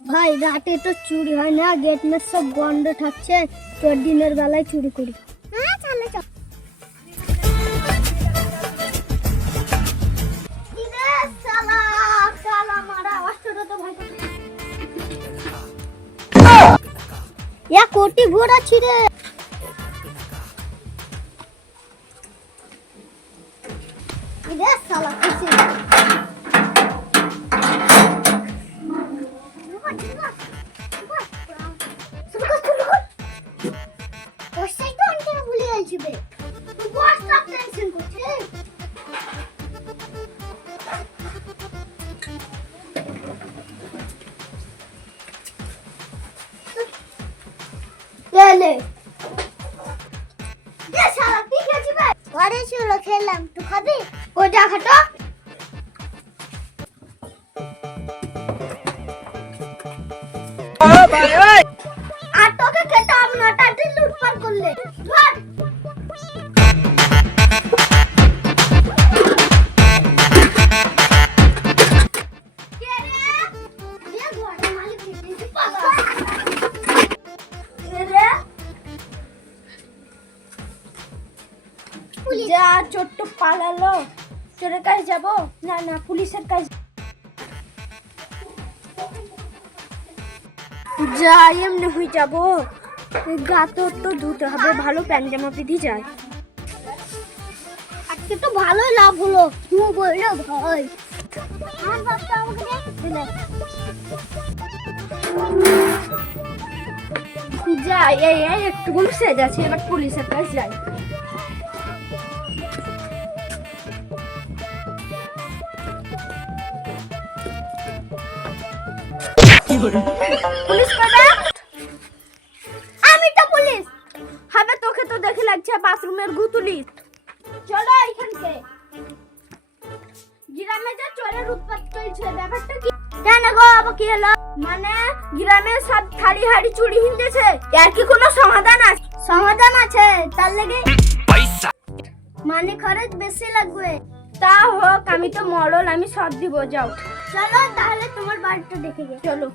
ভাই রাতে তো চুরি হয় না, গেট में सब বন্ধ থাকছে, তো দিনের বেলায় চুরি করি। হ্যাঁ চলো চল। দিনে সালা সালা মারা অষ্টটা তো ভাই या कोटी घोड़ा छिरे इधर साला कुछ ले ये साला पी के छिबे घरे चलो खेलम तू खाबी ओ जा खटो ओ भाई ओए आटो के खेता हम नटाटी लूटपाट करले धर के रे ये घरे मालिक किसी पागल যা ছোট্ট পালালো চোরের কাছে যাব না না পুলিশের কাছে যা এমনি হয়ে যাব গা তো ধুতে হবে ভালো প্যান্ট জামা পিঁধে যায় আজকে তো ভালোই লাভ হলো তুই বললো ভাই আমার বাচ্চা আমাকে দে যা এই একটু গুলছে যাচ্ছে এবার পুলিশের কাছে যাই পুলিশ কটা আমি তো পুলিশ হবে তোকে তো দেখে লাগছে বাথরুমের গুতুলি চলো এখান থেকে গ্রামে যে চোরের উৎপাত চলছে ব্যাপারটা কি কেন গো আবার কি হলো মানে গ্রামে সব থাড়ি হাড়ি চুরি হিন্দেছে এর কি কোনো সমাধান আছে সমাধান আছে তার লাগি পয়সা মানে খরচ বেশি লাগবে তা হোক আমি তো মরল আমি সব দিব যাও চলো তাহলে তোমার বাড়িটা দেখে গে চলো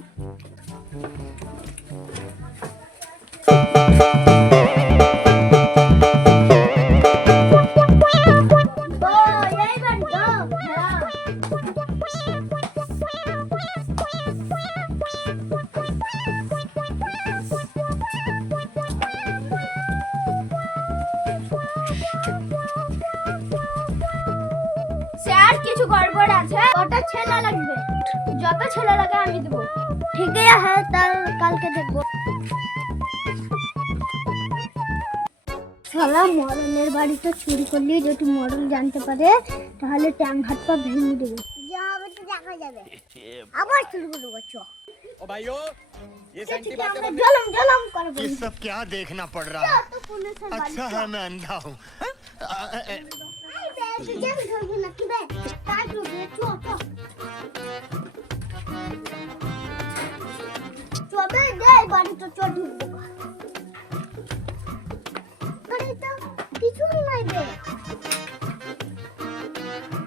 স্যার কিছু গড়বড় আছে ওটা ছেলে লাগবে যত ছেলে লাগে আমি দেব ঠিক আছে তার কালকে দেখব শালা মরনের বাড়িতে চুরি করলি যদি মরন জানতে পারে তাহলে ট্যাং হাত পা ভেঙে দেবে যা হবে তো দেখা যাবে আবার চুরি করব চ ओ भाइयों ये सेंटी बातें जलम करब ये सब क्या देखना पड़ रहा है अच्छा है मैं अंधा हूँ तुझे भी ढोगी ना कि बे काय ढोगी चो बे दे बाड़ी तो चो ढुकबो करे तो কিছুই নাই বে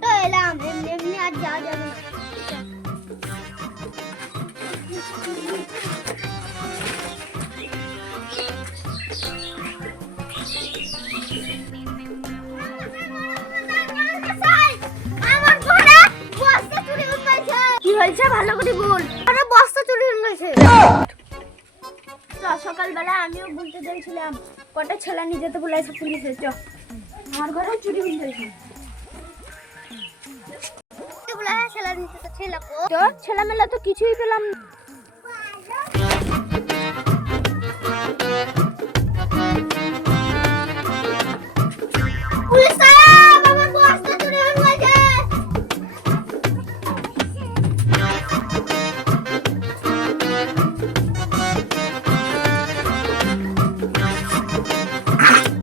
তো এলাম এমনি আজ যা যাবে কি হয়েছে ভালো করে বল আরে বস্তা চুরি হয়ে গেছে সকালবেলা আমিও বলতে যাচ্ছিলাম কটা ছেলে নিয়ে যেতে বলেছে পুলিশে চ আমার ঘরে চুরি হয়ে গেছে ছেলে নিতে ছেলে ছেলেমেলা তো কিছুই পেলাম